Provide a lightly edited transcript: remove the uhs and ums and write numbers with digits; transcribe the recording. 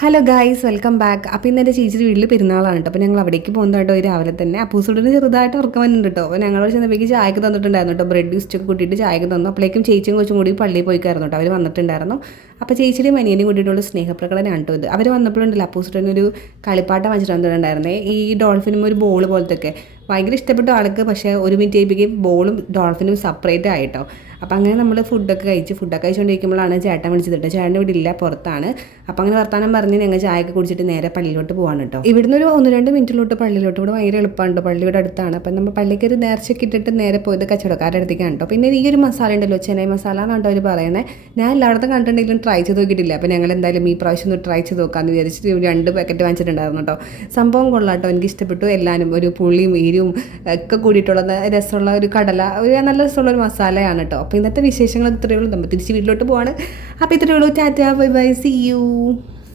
Hello guys, welcome back. അപ്പോൾ ഇന്ന് എൻ്റെ ചേച്ചിയുടെ വീട്ടിൽ പെരുന്നാളാണ് കേട്ടോ. അപ്പോൾ ഞങ്ങൾ അവിടേക്ക് പോകുന്നതായിട്ടോ രാവിലെ തന്നെ. അപ്പൂസുഡിന് ചെറുതായിട്ട് ഉറക്കം വന്നിട്ടുണ്ട് കേട്ടോ. അപ്പോൾ ഞങ്ങൾ ചെന്നപ്പോഴേക്ക് ചായക്ക് തന്നിട്ടുണ്ടായിരുന്നു കേട്ടോ. ബ്രെഡ് ഇസ്റ്റൊക്കെ കൂട്ടിയിട്ട് ചായക്ക് തന്നു. അപ്പോഴേക്കും ചേച്ചിയും കൊച്ചും കൂടി പള്ളിയിൽ പോയിക്കായിരുന്നു കേട്ടോ. അവർ വന്നിട്ടുണ്ടായിരുന്നു. അപ്പോൾ ചേച്ചിയുടെയും അനിയനെയും കൂട്ടിയിട്ടുള്ള സ്നേഹപ്രകടനമാണ് കേട്ടോ ഇത്. അവർ വന്നപ്പോഴുണ്ടല്ലോ അപ്പൂസുഡിനൊരു കളിപ്പാട്ടം വെച്ചിട്ട് വന്നിട്ടുണ്ടായിരുന്നേ. ഈ ഡോൾഫിനും ഒരു ബോൾ പോലത്തൊക്കെ ഭയങ്കര ഇഷ്ടപ്പെട്ട ആൾക്ക്. പക്ഷേ ഒരു മിനിറ്റ് കഴിപ്പിക്കുകയും ബോളും ഡോൾഫിനും സെപ്പറേറ്റ് ആയിട്ടോ. അപ്പോൾ അങ്ങനെ നമ്മൾ ഫുഡൊക്കെ കഴിച്ചുകൊണ്ടിരിക്കുമ്പോഴാണ് ചേട്ടൻ വിളിച്ചത് കേട്ടോ. ചേട്ടൻ്റെ വീട് ഇല്ല, പുറത്താണ്. അപ്പോൾ അങ്ങനെ വർത്താനം പറഞ്ഞ് ഞങ്ങൾ ചായയൊക്കെ കുടിച്ചിട്ട് നേരെ പള്ളിയിലോട്ട് പോകാൻ കേട്ടോ. ഇവിടുന്ന് ഒരു 1-2 മിനിറ്റിലോട്ട് പള്ളിയിലോട്ട് ഇവിടെ ഭയങ്കര എളുപ്പമുണ്ട്. പള്ളിയുടെ അടുത്താണ്. അപ്പം നമ്മൾ പള്ളിക്ക് ഒരു നേർച്ചയൊക്കെ ഇട്ടിട്ട് നേരെ പോയത് കച്ചവടക്കാരുടെ അടുത്തേക്കാണ് കേട്ടോ. പിന്നെ ഈ ഒരു മസാല ഉണ്ടല്ലോ, ചെന്നൈ മസാല എന്നാണ് അവർ പറയുന്നത്. ഞാൻ എല്ലായിടത്തും കണ്ടിട്ടുണ്ടെങ്കിലും ട്രൈ ചെയ്ത് നോക്കിയിട്ടില്ല. അപ്പോൾ ഞങ്ങൾ എന്തായാലും ഈ പ്രാവശ്യം ഒന്ന് ട്രൈ ചെയ്ത് നോക്കാമെന്ന് വിചാരിച്ചിട്ട് 2 പാക്കറ്റ് വാങ്ങിച്ചിട്ടുണ്ടായിരുന്നു കേട്ടോ. സംഭവം കൊള്ളാട്ടോ, എനിക്ക് ഇഷ്ടപ്പെട്ടു. എല്ലാവരും ഒരു പുളിയും എരിവും ഒക്കെ കൂടിയിട്ടുള്ള രസമുള്ള ഒരു കടല, ഒരു നല്ല രസമുള്ള ഒരു മസാലയാണ് കേട്ടോ. അപ്പോൾ ഇന്നത്തെ വിശേഷങ്ങൾ ഇത്രയേ ഉള്ളൂ. നമ്മൾ തിരിച്ച് വീട്ടിലോട്ട് പോവാണ്. അപ്പോൾ ഇത്രയേ ഉള്ളൂ. ടാറ്റാ, ബൈ ബൈ, സീ യു.